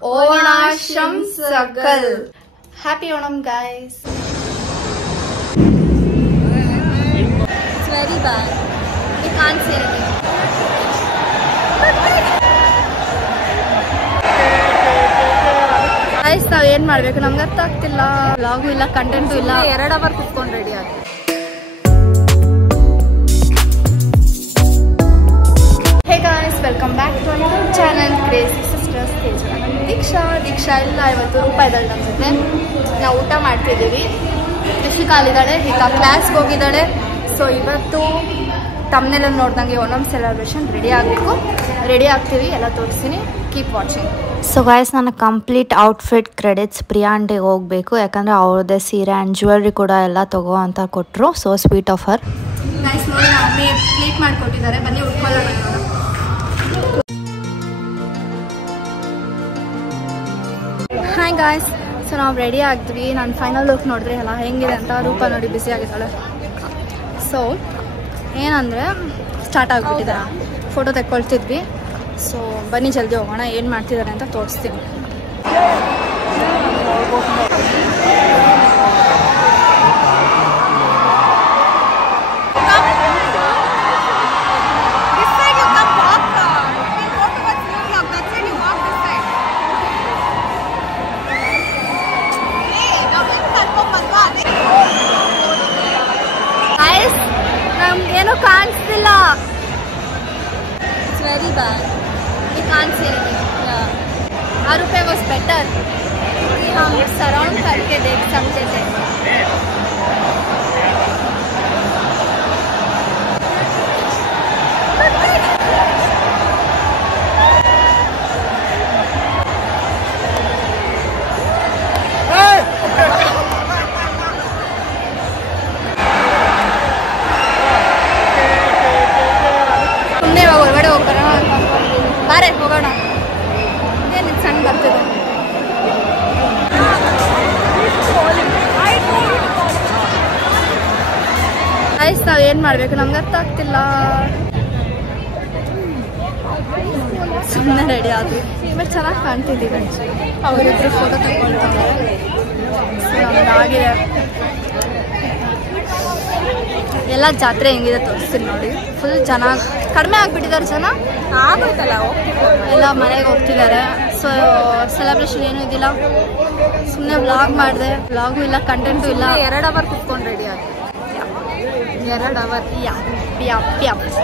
Onasham Sakal. Happy Onam, guys. It's very bad. We can't say anything. Guys, ನಾವು ಏನ್ ಮಾಡ್ಬೇಕು ನಮ್ಗೆ ಅರ್ಥ ಆಗ್ತಿಲ್ಲ. ವ್ಲಾಗು ಇಲ್ಲ, ಕಂಟೆಂಟು ಇಲ್ಲ. 2 ಅವರ್ ಕುತ್ಕೊಂಡು ರೆಡಿ ಆಗಿ. Hey guys, welcome back to our YouTube channel Crazy Sisters. ದೀಕ್ಷಾ ಇಲ್ಲ ಇವತ್ತು ರೂಪ ಇದ್ದಾಳೆ ನಮ್ಮ ಜೊತೆ. ನಾವು ಊಟ ಮಾಡ್ತಿದ್ದೀವಿ. ರಿಷಿಕಾಲಿದ್ದಾಳೆ, ಈಗ ಕ್ಲಾಸ್ಗೆ ಹೋಗಿದ್ದಾಳೆ. ಸೊ ಇವತ್ತು ತಮ್ಮನೆಲ್ಲ ನೋಡ್ದಂಗೆ ಓಣಂ ಸೆಲೆಬ್ರೇಷನ್ ರೆಡಿ ಆಗ್ತೀವಿ, ಎಲ್ಲ ತೋರಿಸ್ತೀನಿ. Keep watching. ಸೊ ಗೈಸ್, ನನ್ನ ಕಂಪ್ಲೀಟ್ ಔಟ್ಫಿಟ್ ಕ್ರೆಡಿಟ್ಸ್ ಪ್ರಿಯಾ ಆಂಟಿಗೆ ಹೋಗಬೇಕು. ಯಾಕಂದರೆ ಅವ್ರದ್ದೇ ಸೀರೆ ಆ್ಯಂಡ್ ಜ್ಯುವೆಲ್ರಿ ಕೂಡ ಎಲ್ಲ ತಗೋ ಅಂತ ಕೊಟ್ಟರು. So sweet of her. Guys ನೋಡಿ, ಅಮ್ಮಿ ಪ್ಲೇಟ್ ಮಾಡಿಕೊಟ್ಟಿದ್ದಾರೆ. ಬನ್ನಿ ಉಟ್ಕೊಳ್ಳೋಣ. ಹಾಯ್ ಗಾಯ್ಸ್, ಸೊ ನಾವು ರೆಡಿ ಆಗ್ತೀವಿ. ನಾನು ಫೈನಲ್ ಲುಕ್ ನೋಡಿದ್ರೆ ಎಲ್ಲ ಹೆಂಗಿದೆ ಅಂತ. ರೂಪ ನೋಡಿ ಬಿಸಿ ಆಗಿದ್ದಾಳೆ. ಸೊ ಏನಂದರೆ ಸ್ಟಾರ್ಟ್ ಆಗಿಬಿಟ್ಟಿದೆ. ಫೋಟೋ ತೆಕ್ಕೊಳ್ತಿದ್ವಿ. ಸೊ ಬನ್ನಿ ಜಲ್ದಿ ಹೋಗೋಣ, ಏನು ಮಾಡ್ತಿದ್ದಾರೆ ಅಂತ ತೋರಿಸ್ತೀನಿ. ನಮ್ಗೇನು ಕಾಣಿಸ್ತಿಲ್ಲ. It's very bad. We can't say anything. Yeah. Arupe was better. हम सराउंड करके देख समझे थे. तुमने ಹೊರಗಡೆ ಹೋಗೋಣ, ಬಾರೆ ಹೋಗೋಣ. ಏನು ಸಣ್ಣ ಬರ್ತಿದೆ. ಗೈಸ್, ನಾವು ಏನು ಮಾಡಬೇಕು ನಮ್ಗೆ ಅರ್ಥ ಆಗ್ತಿಲ್ಲ. ಸುಮ್ಮನೆ ರೆಡಿ ಆದ್ವಿ. ಬಟ್ ಚೆನ್ನಾಗಿ ಕಾಣ್ತಿದ್ದೀವಿ. ಅವರಿಬ್ಬರು ಫೋಟೋ ತಗೊಳ್ತಾರೆ. ನಮ್ದಾಗಿದೆ. ಎಲ್ಲ ಜಾತ್ರೆ ಹೆಂಗಿದೆ ತೋರಿಸ್ತೀನಿ ನೋಡಿ. ಫುಲ್ ಜನ ಕಡಿಮೆ ಆಗಿಬಿಟ್ಟಿದ್ದಾರೆ. ಜನ ಆಗುತ್ತಲ್ಲ, ಎಲ್ಲ ಮನೆಗೆ ಹೋಗ್ತಿದ್ದಾರೆ. ಸೊ ಸೆಲೆಬ್ರೇಷನ್ ಏನೂ ಇದಿಲ್ಲ. ಸುಮ್ಮನೆ ವ್ಲಾಗ್ ಮಾಡಿದೆ. ವ್ಲಾಗು ಇಲ್ಲ, ಕಂಟೆಂಟು ಇಲ್ಲ. 2 ಅವರ್ ಕುತ್ಕೊಂಡು ರೆಡಿ ಆಗಿ. 2 hour.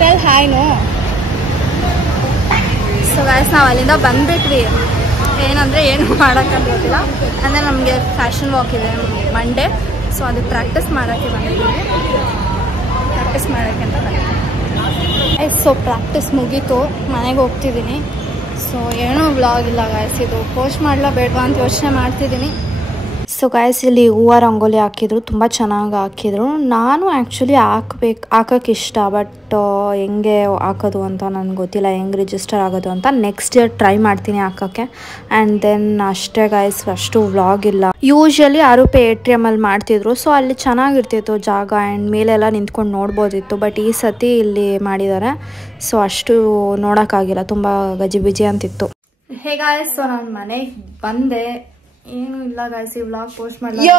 Tell hi no. So guys, ನಾವು ಅಲ್ಲಿಂದ ಬಂದ್ಬಿಟ್ವಿ. ಏನಂದರೆ ಏನು ಮಾಡೋಕ್ಕಂತ ಗೊತ್ತಿಲ್ಲ. ಅಂದರೆ ನಮಗೆ ಫ್ಯಾಷನ್ ವಾಕ್ ಇದೆ ಮಂಡೇ. ಸೊ ಅದಕ್ಕೆ ಪ್ರಾಕ್ಟೀಸ್ ಮಾಡೋಕ್ಕೆ ಬಂದಿದ್ದೀವಿ. ಪ್ರಾಕ್ಟೀಸ್ ಮಾಡೋಕ್ಕೆ ಅಂತ ಬಂದಿದ್ದೀವಿ. ಸೊ ಪ್ರಾಕ್ಟೀಸ್ ಮುಗೀತು, ಮನೆಗೆ ಹೋಗ್ತಿದ್ದೀನಿ. ಸೊ ಏನೂ ವ್ಲಾಗ್ ಇಲ್ಲ ಗೈಸ್. ಇದು ಪೋಸ್ಟ್ ಮಾಡಲಾ ಬೇಡವಾ ಅಂತ ಯೋಚನೆ ಮಾಡ್ತಿದ್ದೀನಿ. ಸೊ ಗೈಸ್, ಇಲ್ಲಿ ಹೂವು ರಂಗೋಲಿ ಹಾಕಿದ್ರು, ತುಂಬ ಚೆನ್ನಾಗಿ ಹಾಕಿದ್ರು. ನಾನು ಆ್ಯಕ್ಚುಲಿ ಹಾಕೋಕ್ಕೆ ಇಷ್ಟ. ಬಟ್ ಹೆಂಗೆ ಹಾಕೋದು ಅಂತ ನನಗೆ ಗೊತ್ತಿಲ್ಲ, ಹೆಂಗೆ ರಿಜಿಸ್ಟರ್ ಆಗೋದು ಅಂತ. ನೆಕ್ಸ್ಟ್ ಇಯರ್ ಟ್ರೈ ಮಾಡ್ತೀನಿ ಹಾಕೋಕ್ಕೆ. ಆ್ಯಂಡ್ ದೆನ್ ಅಷ್ಟೇ ಗೈಸ್, ಅಷ್ಟು ವ್ಲಾಗ್ ಇಲ್ಲ. ಯೂಶ್ವಲಿ ಆರೂಪೆ ATM ಅಲ್ಲಿ ಮಾಡ್ತಿದ್ರು. ಸೊ ಅಲ್ಲಿ ಚೆನ್ನಾಗಿರ್ತಿತ್ತು ಜಾಗ ಆ್ಯಂಡ್ ಮೇಲೆಲ್ಲ ನಿಂತ್ಕೊಂಡು ನೋಡ್ಬೋದಿತ್ತು. ಬಟ್ ಈ ಸತಿ ಇಲ್ಲಿ ಮಾಡಿದ್ದಾರೆ. ಸೊ ಅಷ್ಟು ನೋಡೋಕ್ಕಾಗಿಲ್ಲ, ತುಂಬ ಗಜಿಬಿಜಿ ಅಂತಿತ್ತು. ಹೇ ಗಾಯ್ಸ್, ಸೊ ನಾನು ಮನೆಗೆ ಬಂದೆ. ಏನು ಇಲ್ಲ ಗಾಯ್ಸ್, ಈ ವ್ಲಾಗ್ ಪೋಸ್ಟ್ ಮಾಡಲ್ಲ.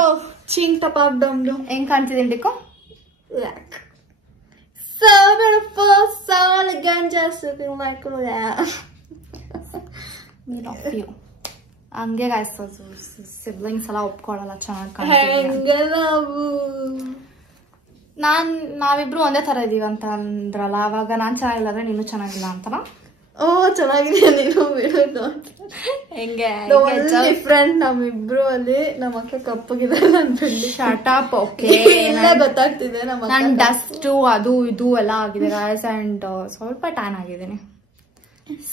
ಚಿಂಗ್ ಟಪಾಕ್ ಡಮ್ಡು. ಹೆಂಗ್ ಕಾಣ್ತಿದ್ದೀನಿ ಡಿಕೋ? So beautiful, so elegant, just looking like that. We love you. ಹಂಗೆ ಗಾಯ್ಸ್, ಸಿಬ್ಲಿಂಗ್ಸ್ ಎಲ್ಲ ಒಪ್ಕೊಳ್ಳಲ್ಲ. ಚೆನ್ನಾಗಿ ಕಾಣ್ತಿದ್ದೀನಿ. ನಾವಿಬ್ರು ಒಂದೇ ತರ ಇದೀವಿ ಅಂತ ಅಂದ್ರಲ್ಲ ಅವಾಗ. ನಾನ್ ಚೆನ್ನಾಗಿಲ್ಲ ಅಂದ್ರೆ ನೀನು ಚೆನ್ನಾಗಿಲ್ಲ ಅಂತನಾ? ಓ, ಚೆನ್ನಾಗಿದೆ ನೀನು ಬಿಡೋದು. ಹೆಂಗೆ ಡಿಫ್ರೆಂಟ್ ನಮ್ಮಿಬ್ರು ಅಲ್ಲಿ. ನಮ್ಮ ಅಕ್ಕ ಕಪ್ಪಗಿದ್ದಾರೆ, ನನ್ನ ಬೆಳ್ಳಿ ಶಾರ್ಟಾಪ್. ಓಕೆ, ಎಲ್ಲ ಗೊತ್ತಾಗ್ತಿದೆ. ನನ್ ಡಸ್ಟ್ ಅದು ಇದು ಎಲ್ಲ ಆಗಿದೆ ಗಾಯ್ಸ್. ಅಂಡ್ ಸ್ವಲ್ಪ ಟ್ಯಾನ್ ಆಗಿದ್ದೀನಿ.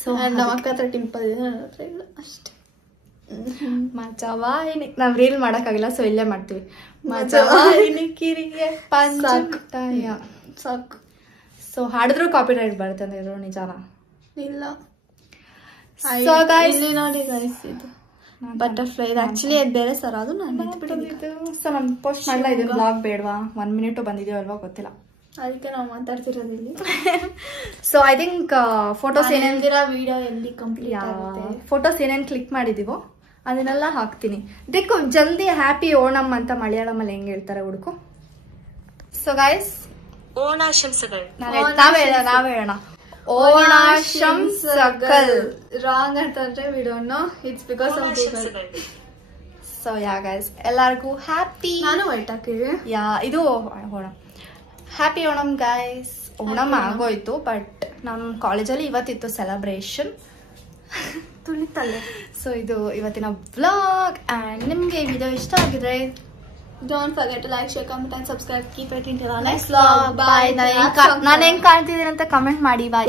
ಸೊ ನಮ್ಮ ಅಕ್ಕ ಹತ್ರ ಟಿಂಪಲ್ ಇದೆ, ನನ್ನ ಹತ್ರ ಇಲ್ಲ ಅಷ್ಟೇ. ಮಜವಾಹಿನಿ ನಾವ್ ರೀಲ್ ಮಾಡಕ್ಕಾಗಿಲ್ಲ ಸೊ ಇಲ್ಲೇ ಮಾಡ್ತೀವಿ. ಮಜವಾಹಿನಿ ಕಿರಿಗೆ ಪಂಚಮುಕ್ತಾಯ ಸಾಕು. ಸೊ ಹಾಡಿದ್ರು ಕಾಪಿ ರೈಟ್ ಬರುತ್ತೆ ಅಂತ ಇದ್ರು ನಿಜಾನ? ಇಲ್ಲ. ಸೊ ಗೈಸ್ ಇಲ್ಲಿ ನೋಡಿ ಗೈಸ್, ಇದು ಬಟರ್ಫ್ಲೈ. ಇದು ಆಕ್ಚುಲಿ ಅದು ಬೇರೆ ಸರ್, ಅದು ನಾನು ಸೊ ನಾನು ಪೋಸ್ಟ್ ಮಾಡ್ಲಾ ಇದನ್ನ ಬ್ಲಾಗ್ ಬೇಡವಾ? 1 ಮಿನಿಟ್ ಬಂದಿದೀವಲ್ವಾ ಗೊತ್ತಿಲ್ಲ, ಅದಕ್ಕೆ ನಾವು ಮಾತಾಡ್ತಿರೋದು ಇಲ್ಲಿ. ಸೊ ಐ ಥಿಂಕ್ ಫೋಟೋಸ್ ಏನೇನ್ ವಿಡಿಯೋ ಎಲ್ಲಿ ಕಂಪ್ಲೀಟ್ ಆಗುತ್ತೆ, ಫೋಟೋಸ್ ಏನೇನ್ ಕ್ಲಿಕ್ ಮಾಡಿದೀವೋ ಅದನ್ನೆಲ್ಲ ಹಾಕ್ತೀನಿ. ದಿಕ್ಕು ಜಲ್ದಿ ಹ್ಯಾಪಿ ಓಣಂ ಅಂತ ಮಲಯಾಳಮಲ್ಲಿ ಹೆಂಗ್ ಹೇಳ್ತಾರೆ ಹುಡುಕು. ಸೊ ಗೈಸ್ ನಾವೇ ಹೇಳೋಣ ಓಣಾಶಂಸಕಲ್. ರಾಂಗ್ ಅಂತಂದ್ರೆ we don't know, it's because of Google. So yeah guys ಎಲ್ಲರಿಗೂ ಹ್ಯಾಪಿ. ನಾನು ವೈಟ್ ಹಾಕಿದ್ವಿ. ಯಾ ಇದು ಓಣಂ, ಹ್ಯಾಪಿ ಓಣಂ ಗೈಸ್. ಓಣಂ ಆಗೋಯ್ತು ಬಟ್ ನಮ್ಮ ಕಾಲೇಜಲ್ಲಿ ಇವತ್ತಿತ್ತು ಸೆಲೆಬ್ರೇಷನ್ ತುಳಿತಲ್ಲೇ. ಸೊ ಇದು ಇವತ್ತಿನ ವ್ಲಾಗ್. ಅಂಡ್ ನಿಮ್ಗೆ ಈ ವಿಡಿಯೋ ಇಷ್ಟ ಆಗಿದ್ರೆ don't forget to like, share, comment and subscribe. Keep it in next vlog. Bye. ನಾನು ಹೆಂಗ್ ಕಾಣ್ತಿದ್ದೀನಿ ಅಂತ ಕಮೆಂಟ್ ಮಾಡಿ. ಬಾಯ್.